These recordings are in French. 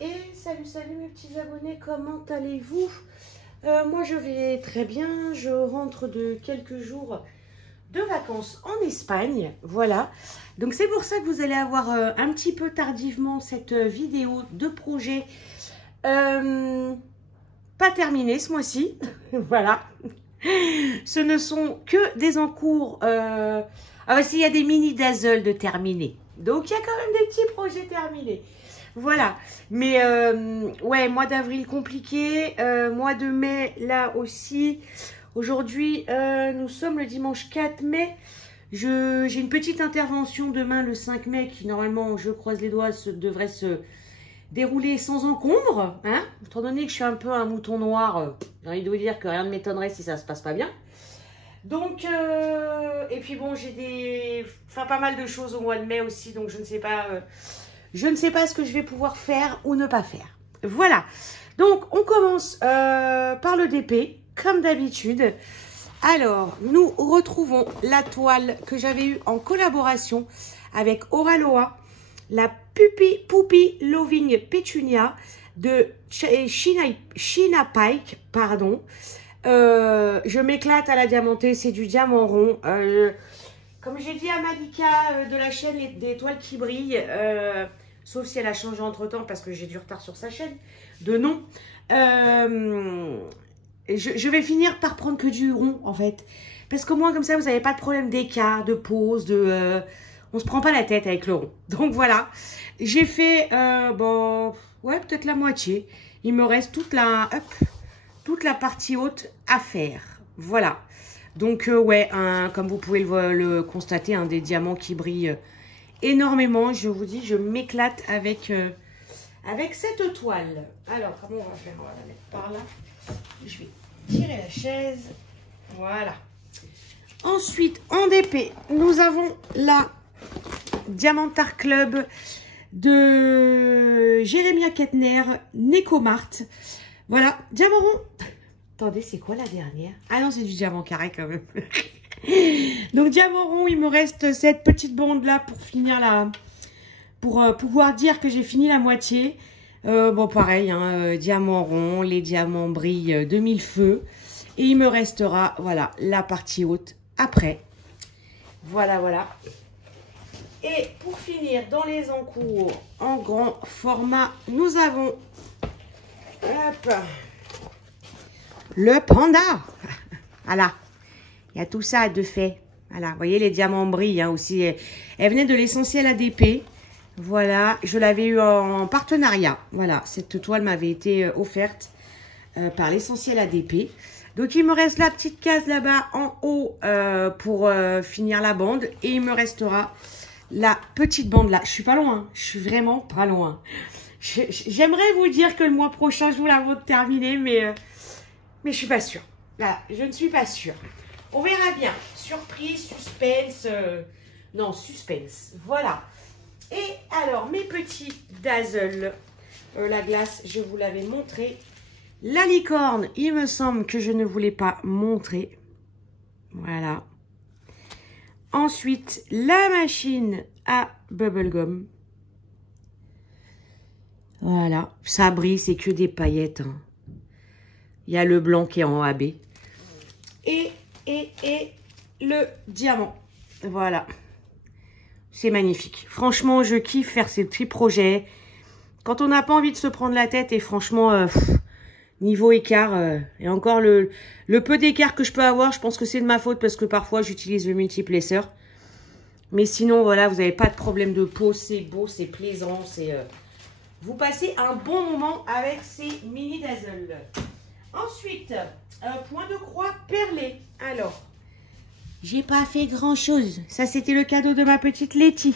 Et salut, salut mes petits abonnés, comment allez-vous? Moi je vais très bien, je rentre de quelques jours de vacances en Espagne, voilà. Donc c'est pour ça que vous allez avoir un petit peu tardivement cette vidéo de projet pas terminée ce mois-ci, voilà. Ce ne sont que des encours, ah bah si, il y a des mini dazzle de terminés, donc il y a quand même des petits projets terminés. Voilà, mais ouais, mois d'avril compliqué, mois de mai là aussi. Aujourd'hui, nous sommes le dimanche 4 mai. J'ai une petite intervention demain le 5 mai qui normalement, je croise les doigts, devrait se dérouler sans encombre. Hein, étant donné que je suis un peu un mouton noir, j'ai envie de vous dire que rien ne m'étonnerait si ça se passe pas bien. Donc, et puis bon, j'ai pas mal de choses au mois de mai aussi, donc je ne sais pas... je ne sais pas ce que je vais pouvoir faire ou ne pas faire. Voilà. Donc, on commence par le DP, comme d'habitude. Alors, nous retrouvons la toile que j'avais eue en collaboration avec Oraloa, la Poopy Loving Petunia de China Pike, pardon. Je m'éclate à la diamantée, c'est du diamant rond. Comme j'ai dit à Malika de la chaîne des toiles qui brillent, sauf si elle a changé entre temps parce que j'ai du retard sur sa chaîne de nom. Je vais finir par prendre que du rond en fait. Parce qu'au moins comme ça vous n'avez pas de problème d'écart, de pose, on se prend pas la tête avec le rond. Donc voilà. J'ai fait bon, ouais, peut-être la moitié. Il me reste toute la partie haute à faire. Voilà. Donc ouais, comme vous pouvez le constater, des diamants qui brillent énormément. Je vous dis, je m'éclate avec cette toile. Alors, comment on va faire? On va la mettre par là. Je vais tirer la chaise. Voilà. Ensuite, en DP, nous avons la Diamantar Club de Jérémia Kettner, Necomart. Voilà, diamant rond. Attendez, c'est quoi la dernière? Ah non, c'est du diamant carré quand même. Donc, diamant rond, il me reste cette petite bande là pour finir pour pouvoir dire que j'ai fini la moitié. Bon, pareil, diamant rond, les diamants brillent de mille feux. Et il me restera, voilà, la partie haute après. Voilà, voilà. Et pour finir, dans les encours en grand format, nous avons hop, le panda. Voilà. Il y a tout ça de fait. Voilà. Vous voyez, les diamants brillent aussi. Elle venait de l'essentiel ADP. Voilà. Je l'avais eu en partenariat. Voilà. Cette toile m'avait été offerte par l'essentiel ADP. Donc, il me reste la petite case là-bas en haut pour finir la bande. Et il me restera la petite bande là. Je suis pas loin. Je suis vraiment pas loin. J'aimerais vous dire que le mois prochain, je vous la vois terminée, mais je suis pas sûre. Voilà, je ne suis pas sûre. On verra bien. Surprise, suspense. Non, suspense. Voilà. Et alors, mes petits dazzle. La glace, je vous l'avais montré. La licorne, il me semble que je ne voulais pas montrer. Voilà. Ensuite, la machine à bubblegum. Voilà. Ça brille, c'est que des paillettes. Il y a le blanc qui est en AB. Et le diamant. Voilà. C'est magnifique. Franchement, je kiffe faire ces petits projets. Quand on n'a pas envie de se prendre la tête et franchement, niveau écart, et encore le peu d'écart que je peux avoir, je pense que c'est de ma faute parce que parfois j'utilise le multiplaceur. Mais sinon, voilà, vous n'avez pas de problème de peau. C'est beau, c'est plaisant. Vous passez un bon moment avec ces mini dazzle. Ensuite, point de croix perlé. Alors, j'ai pas fait grand chose. Ça, c'était le cadeau de ma petite Letty.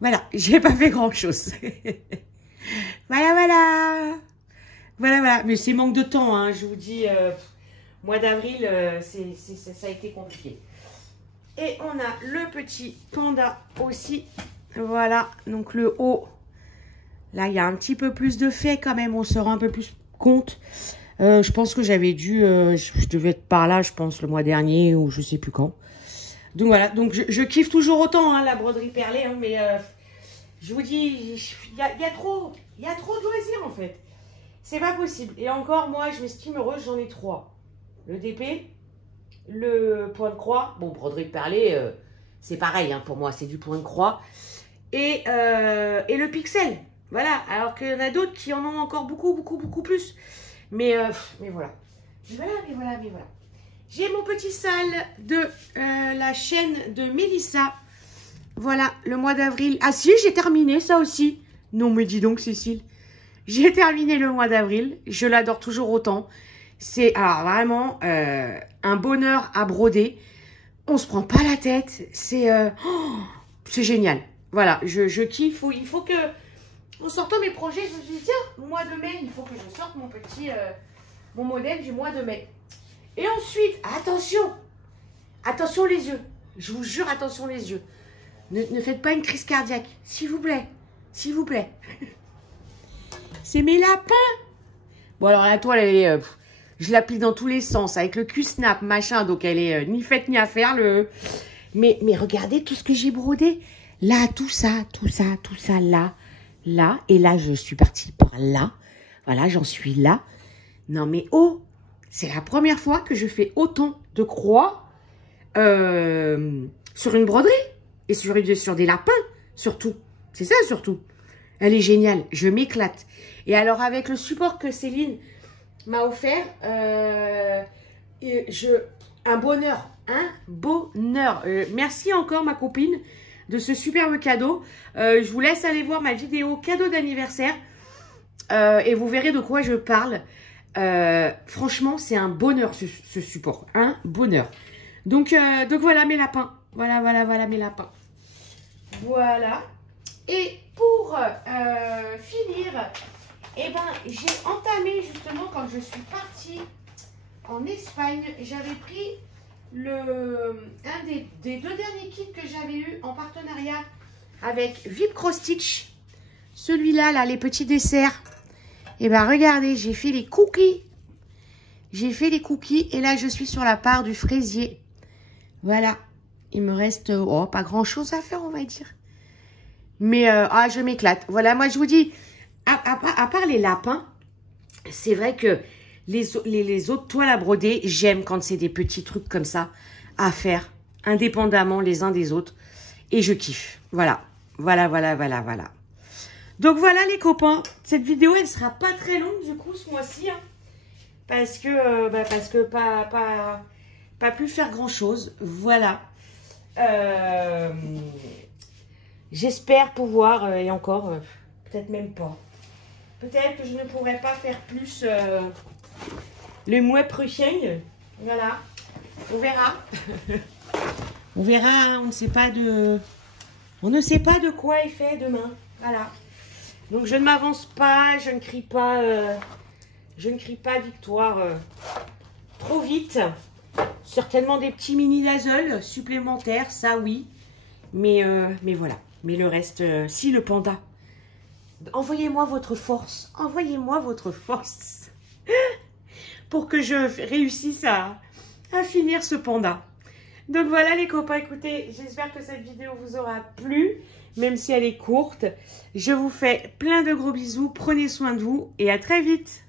Voilà, j'ai pas fait grand chose. Voilà, voilà. Voilà, voilà. Mais c'est manque de temps, hein. Je vous dis, mois d'avril, ça a été compliqué. Et on a le petit panda aussi. Voilà, donc le haut. Là, il y a un petit peu plus de fait quand même. On se rend un peu plus compte. Je pense que j'avais dû... je devais être par là, je pense, le mois dernier ou je sais plus quand. Donc voilà, donc je kiffe toujours autant la broderie perlée. Mais Je vous dis, il y a trop de loisirs en fait. C'est pas possible. Et encore, moi, je m'estime heureuse, j'en ai 3. Le DP, le point de croix. Bon, broderie de perlée, c'est pareil hein, pour moi, c'est du point de croix. Et le pixel. Voilà, alors qu'il y en a d'autres qui en ont encore beaucoup plus. Mais voilà. Mais voilà. J'ai mon petit sale de la chaîne de Mélissa. Voilà, le mois d'avril. Ah si, j'ai terminé ça aussi. Non, mais dis donc, Cécile. J'ai terminé le mois d'avril. Je l'adore toujours autant. C'est alors vraiment un bonheur à broder. On se prend pas la tête. C'est génial. Voilà, je kiffe. Il faut que, en sortant mes projets, je me suis dit, tiens, mois de mai, il faut que je sorte mon modèle du mois de mai. Et ensuite, attention les yeux. Je vous jure, attention les yeux. Ne faites pas une crise cardiaque, s'il vous plaît. S'il vous plaît. C'est mes lapins. Bon, alors la toile, elle est... je la plie dans tous les sens, avec le Q-snap, machin. Donc, elle est ni faite ni à faire. Mais regardez tout ce que j'ai brodé. Là, tout ça, là. Et là, je suis partie par là. Voilà, j'en suis là. Non, mais oh, c'est la première fois que je fais autant de croix sur une broderie. Et sur des lapins, surtout. C'est ça, surtout. Elle est géniale. Je m'éclate. Et alors, avec le support que Céline m'a offert, un bonheur. Merci encore, ma copine, de ce superbe cadeau. Je vous laisse aller voir ma vidéo cadeau d'anniversaire. Et vous verrez de quoi je parle. Franchement, c'est un bonheur, ce support. Un bonheur. Donc voilà mes lapins. Voilà mes lapins. Voilà. Et pour finir, eh ben, j'ai entamé justement quand je suis partie en Espagne, j'avais pris un des 2 derniers kits que j'avais eu en partenariat avec VIP Cross Stitch. Celui-là, là, les petits desserts. Et ben regardez, j'ai fait les cookies. Et là, je suis sur la part du fraisier. Voilà. Il me reste pas grand-chose à faire, on va dire. Mais je m'éclate. Voilà, moi, je vous dis, à part les lapins, c'est vrai que les autres toiles à broder, j'aime quand c'est des petits trucs comme ça à faire, indépendamment les uns des autres. Et je kiffe. Voilà. Donc voilà les copains, cette vidéo elle sera pas très longue du coup ce mois-ci, hein, parce que pas pu faire grand chose. Voilà. J'espère pouvoir, et encore, peut-être même pas. Peut-être que je ne pourrais pas faire plus le mois prochain. Voilà. On verra. On verra, hein, on ne sait pas de quoi est fait demain. Voilà. Donc je ne m'avance pas, je ne crie pas victoire trop vite. Certainement des petits mini dazzle supplémentaires, ça oui. Mais voilà. Mais le reste, si le panda. Envoyez-moi votre force. Envoyez-moi votre force. Pour que je réussisse à finir ce panda. Donc voilà les copains, écoutez, j'espère que cette vidéo vous aura plu, même si elle est courte. Je vous fais plein de gros bisous, prenez soin de vous et à très vite.